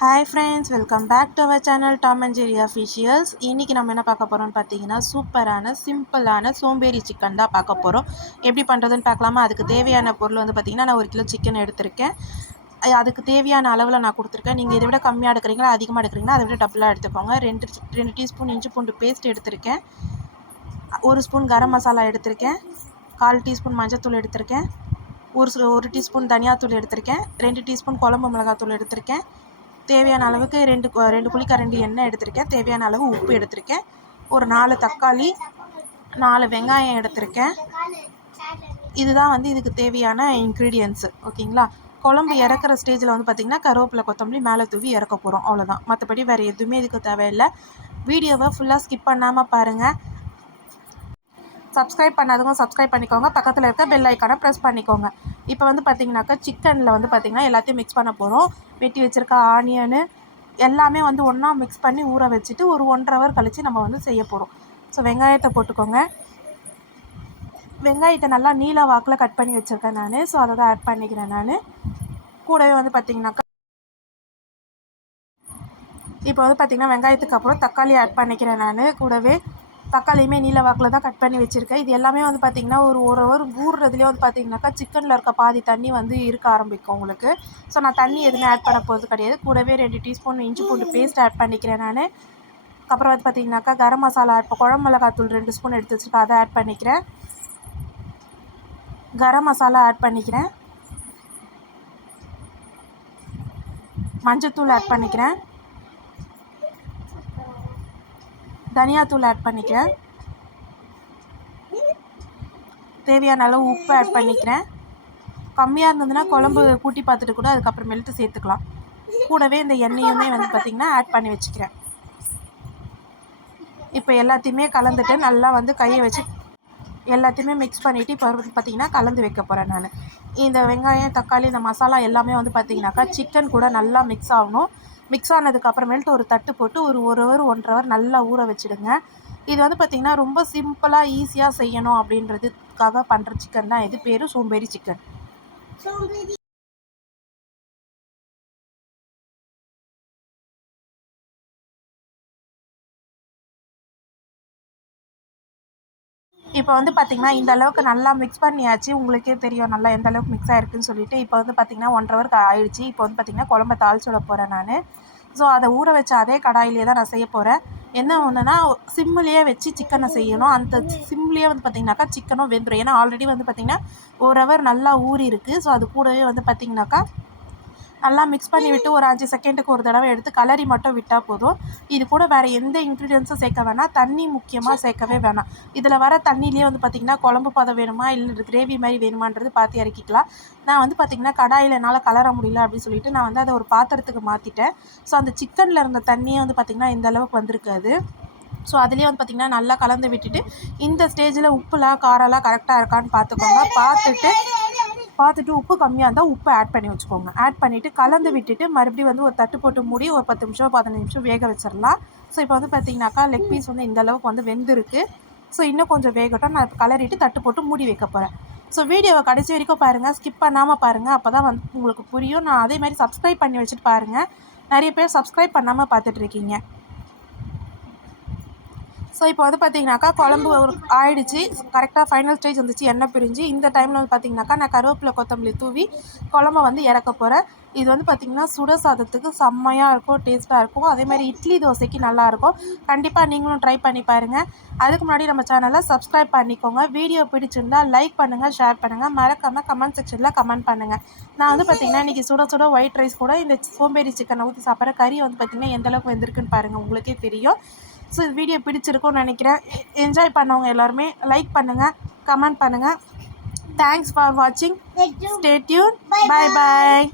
Hi friends welcome back to our channel Tom and Jerry officials இன்றைக்கி நம்ம என்ன பார்க்க போகிறோம்னு பார்த்தீங்கன்னா சூப்பரான சிம்பிளான சோம்பேறி சிக்கன் தான் பார்க்க போகிறோம் எப்படி பண்ணுறதுன்னு பார்க்கலாமா? அதுக்கு தேவையான பொருள் வந்து பார்த்திங்கன்னா நான் ஒரு கிலோ சிக்கன் எடுத்திருக்கேன். அதுக்கு தேவையான அளவில் நான் கொடுத்துருக்கேன். நீங்கள் இதை விட கம்மியாக எடுக்கிறீங்களா அதிகமாக எடுக்கிறீங்களா அதை விட டபுளாக எடுத்துக்கோங்க. ரெண்டு ரெண்டு டீஸ்பூன் இஞ்சி பூண்டு பேஸ்ட் எடுத்திருக்கேன். ஒரு ஸ்பூன் கரம் மசாலா எடுத்திருக்கேன். கால் டீஸ்பூன் மஞ்சத்தூள் எடுத்திருக்கேன். ஒரு ஒரு டீஸ்பூன் தனியாத்தூள் எடுத்திருக்கேன். ரெண்டு டீஸ்பூன் குழம்பு மிளகாத்தூள் எடுத்திருக்கேன். தேவையான அளவுக்கு ரெண்டு ரெண்டு குழிக்கரண்டி எண்ணெய் எடுத்திருக்கேன். தேவையான அளவு உப்பு எடுத்திருக்கேன். ஒரு நாலு தக்காளி நாலு வெங்காயம் எடுத்திருக்கேன். இதுதான் வந்து இதுக்கு தேவையான இன்க்ரீடியன்ஸு ஓகேங்களா? குழம்பு இறக்குற ஸ்டேஜில் வந்து பார்த்திங்கன்னா கருவேப்பிலை கொத்தமல்லி மேலே தூவி இறக்க போகிறோம் அவ்வளோதான் மற்றபடி வேறு எதுவுமே இதுக்கு தேவையில்லை. வீடியோவை ஃபுல்லாக ஸ்கிப் பண்ணாமல் பாருங்கள் சப்ஸ்கிரைப் பண்ணாதவங்க சப்ஸ்கிரைப் பண்ணிக்கோங்க. பக்கத்தில் இருக்க பெல் ஐக்கானை ப்ரெஸ் பண்ணிக்கோங்க. இப்போ வந்து பார்த்திங்கனாக்கா சிக்கனில் வந்து பார்த்திங்கன்னா எல்லாத்தையும் மிக்ஸ் பண்ண போகிறோம் வெட்டி வச்சுருக்க ஆனியனு எல்லாமே வந்து ஒன்றா மிக்ஸ் பண்ணி ஊற வச்சுட்டு ஒரு ஒன்றரை ஹவர் கழித்து நம்ம வந்து செய்ய போகிறோம் ஸோ வெங்காயத்தை போட்டுக்கோங்க. வெங்காயத்தை நல்லா நீல வாக்கில் கட் பண்ணி வச்சுருக்கேன் நான். ஸோ அதை தான் ஆட் பண்ணிக்கிறேன் நான். கூடவே வந்து பார்த்திங்கனாக்கா இப்போ வந்து பார்த்திங்கன்னா வெங்காயத்துக்கு அப்புறம் தக்காளி ஆட் பண்ணிக்கிறேன் நான். கூடவே தக்காளியுமே நீல வாக்கில் தான் கட் பண்ணி வச்சுருக்கேன். இது எல்லாமே வந்து பார்த்திங்கன்னா ஒரு ஒரு ஹவர் ஊறுறதுலேயே வந்து பார்த்திங்கனாக்கா சிக்கனில் இருக்க பாதி தண்ணி வந்து இருக்க ஆரம்பிக்கும் உங்களுக்கு. ஸோ நான் தண்ணி எதுவுமே ஆட் பண்ண போகிறது கிடையாது. கூடவே ரெண்டு டீஸ்பூன் இஞ்சி பூண்டு பேஸ்ட் ஆட் பண்ணிக்கிறேன் நான். அப்புறம் வந்து பார்த்திங்கனாக்கா கரம் மசாலா இப்போ குழம்பு மிளகாத்தூள் ரெண்டு ஸ்பூன் எடுத்து வச்சுருக்கேன். அதை ஆட் பண்ணிக்கிறேன். கரம் மசாலா ஆட் பண்ணிக்கிறேன். மஞ்சத்தூள் ஆட் பண்ணிக்கிறேன். தனியாத்தூள் ஆட் பண்ணிக்கிறேன். தேவையான அளவு உப்பு ஆட் பண்ணிக்கிறேன். கம்மியாக இருந்ததுன்னா குழம்பு கூட்டி பார்த்துட்டு கூட அதுக்கப்புறமேலிட்டு சேர்த்துக்கலாம். கூடவே இந்த எண்ணெயுமே வந்து பார்த்திங்கன்னா ஆட் பண்ணி வச்சுக்கிறேன். இப்போ எல்லாத்தையுமே கலந்துட்டு நல்லா வந்து கையை வச்சு எல்லாத்தையுமே மிக்ஸ் பண்ணிவிட்டு இப்போ வந்து பார்த்திங்கன்னா கலந்து வைக்க போகிறேன் நான். இந்த வெங்காயம் தக்காளி இந்த மசாலா எல்லாமே வந்து பார்த்திங்கனாக்கா சிக்கன் கூட நல்லா மிக்ஸ் ஆகணும். மிக்ஸ் ஆனதுக்கு அப்புறமேல்ட்டு ஒரு தட்டு போட்டு ஒரு ஒரு ஹவர் ஒன்றரை ஹவர் நல்லா ஊற வச்சுடுங்க. இது வந்து பார்த்திங்கன்னா ரொம்ப சிம்பிளாக ஈஸியாக செய்யணும் அப்படின்றதுக்காக பண்ணுற சிக்கன் தான். இது பேர் சோம்பேறி சிக்கன் இப்போ வந்து பார்த்திங்கன்னா இந்த அளவுக்கு நல்லா மிக்ஸ் பண்ணியாச்சு. உங்களுக்கே தெரியும் நல்லா எந்த அளவுக்கு மிக்ஸ் ஆகிருக்குன்னு சொல்லிட்டு. இப்போ வந்து பார்த்திங்கன்னா ஒன்றரை ஹவருக்கு ஆயிடுச்சு. இப்போ வந்து பார்த்திங்கன்னா குழம்ப தாளிச்சு போகிறேன் நான். ஸோ அதை ஊற வச்ச அதே கடாயிலே தான் நான் செய்ய போகிறேன் என்ன ஒன்றுனா சிம்மிலேயே வச்சு சிக்கனை செய்யணும். அந்த சிம்லேயே வந்து பார்த்திங்கனாக்கா சிக்கனும் வெந்துடும் ஏன்னா ஆல்ரெடி வந்து பார்த்திங்கன்னா ஒரு ஹவர் நல்லா ஊறி இருக்குது ஸோ அது கூடவே வந்து பார்த்திங்கனாக்கா நல்லா மிக்ஸ் பண்ணி விட்டு ஒரு அஞ்சு செகண்டுக்கு ஒரு தடவை எடுத்து கலரி மட்டும் விட்டால் போதும். இது கூட வேறு எந்த இன்க்ரீடியன்ஸும் சேர்க்க வேணாம். தண்ணி முக்கியமாக சேர்க்கவே வேணாம். இதில் வர தண்ணியிலே வந்து பார்த்திங்கன்னா குழம்பு பதம் வேணுமா இல்லை கிரேவி மாதிரி வேணுமான்றது பார்த்து இறக்கிக்கலாம். நான் வந்து பார்த்திங்கன்னா கடாயில் என்னால் கலர முடியல அப்படின்னு சொல்லிட்டு நான் வந்து அதை ஒரு பாத்திரத்துக்கு மாற்றிட்டேன் ஸோ அந்த சிக்கனில் இருந்த தண்ணியே வந்து பார்த்திங்கன்னா இந்த அளவுக்கு வந்திருக்காது. ஸோ அதுலேயே வந்து பார்த்திங்கன்னா நல்லா கலந்து விட்டுட்டு இந்த ஸ்டேஜில் உப்புலாம் காரம்லாம் கரெக்டாக இருக்கான்னு பார்த்துக்கோங்க பார்த்துட்டு பார்த்துட்டு உப்பு கம்மியாக இருந்தால் உப்பு ஆட் பண்ணி வச்சுக்கோங்க. ஆட் பண்ணிவிட்டு கலந்து விட்டுட்டு மறுபடியும் வந்து ஒரு தட்டு போட்டு மூடி ஒரு பத்து நிமிஷம் பதினஞ்சு நிமிஷம் வேக வச்சிடலாம். ஸோ இப்போ வந்து பார்த்தீங்கன்னாக்கா லெக் பீஸ் வந்து இந்த அளவுக்கு வந்து வெந்திருக்கு. ஸோ இன்னும் கொஞ்சம் வேகட்டும். நான் இப்போ கலரிட்டு தட்டு போட்டு மூடி வைக்க போகிறேன் ஸோ வீடியோவை கடைசி வரைக்கும் பாருங்கள் ஸ்கிப் பண்ணாமல் பாருங்கள் அப்போ தான் வந்து உங்களுக்கு புரியும். நான் அதே மாதிரி சப்ஸ்கிரைப் பண்ணி வச்சுட்டு பாருங்கள் நிறைய பேர் சப்ஸ்கிரைப் பண்ணாமல் பார்த்துட்ருக்கீங்க ஸோ இப்போ வந்து பார்த்தீங்கன்னாக்கா குழம்பு ஒரு ஆயிடுச்சு. கரெக்டாக ஃபைனல் ஸ்டேஜ் வந்துச்சு. எண்ணெய் பிரிஞ்சு. இந்த டைமில் வந்து பார்த்தீங்கன்னாக்கா நான் கருவேப்பிலை கொத்தமல்லி தூவி குழம்ப வந்து இறக்க போகிறேன் இது வந்து பார்த்திங்கன்னா சுட சாதத்துக்கு செம்மையாக இருக்கும் டேஸ்ட்டாக இருக்கும். அதே மாதிரி இட்லி தோசைக்கு நல்லாயிருக்கும் கண்டிப்பாக நீங்களும் ட்ரை பண்ணி பாருங்கள் அதுக்கு முன்னாடி நம்ம சேனலை சப்ஸ்கிரைப் பண்ணிக்கோங்க. வீடியோ பிடிச்சிருந்தா லைக் பண்ணுங்கள் ஷேர் பண்ணுங்கள் மறக்காமல் கமெண்ட் செக்ஷனில் கமெண்ட் பண்ணுங்கள் நான் வந்து பார்த்திங்கன்னா இன்றைக்கி சுட சுட ஒயிட் ரைஸ் கூட இந்த சோம்பேறி சிக்கனை ஊற்றி சாப்பிட்ற கறி வந்து பார்த்திங்கன்னா எந்தளவுக்கு வந்திருக்குன்னு பாருங்கள் உங்களுக்கே தெரியும். ஸோ வீடியோ பிடிச்சிருக்கும்னு நினைக்கிறேன். என்ஜாய் பண்ணவங்க எல்லாருமே லைக் பண்ணுங்கள் கமெண்ட் பண்ணுங்கள் தேங்க்ஸ் ஃபார் வாட்சிங் ஸ்டே டியூன் பை பாய்